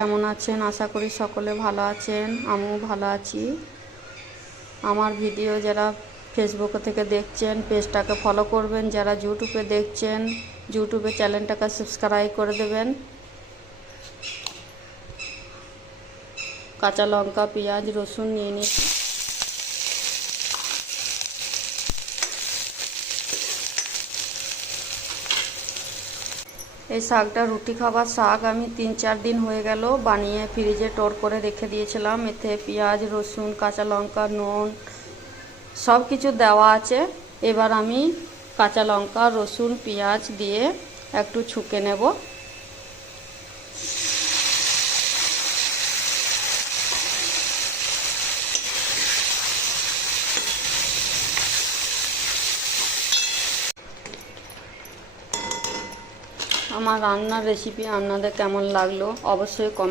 কেমন আছেন? আশা করি সকলে ভালো আছেন, আমিও ভালো আছি। আমার ভিডিও যারা ফেসবুকে থেকে দেখছেন পেজটাকে ফলো করবেন, যারা ইউটিউবে দেখছেন ইউটিউবে চ্যানেলটাকে সাবস্ক্রাইব করে দেবেন। কাঁচা লঙ্কা, পেঁয়াজ, রসুন নিয়ে নিয়েছি। এই শাকটা রুটি খাবার শাক, আমি 3-4 দিন হয়ে গেল বানিয়ে ফ্রিজে স্টোর করে রেখে দিয়েছিলাম। এতে পেঁয়াজ, রসুন, কাঁচা লঙ্কা, নুন সব কিছু দেওয়া আছে। এবার আমি কাঁচা লঙ্কা, রসুন, পেঁয়াজ দিয়ে একটু ছুঁকে নেব। আমার রান্নার রেসিপি আপনাদের কেমন লাগলো অবশ্যই কমেন্ট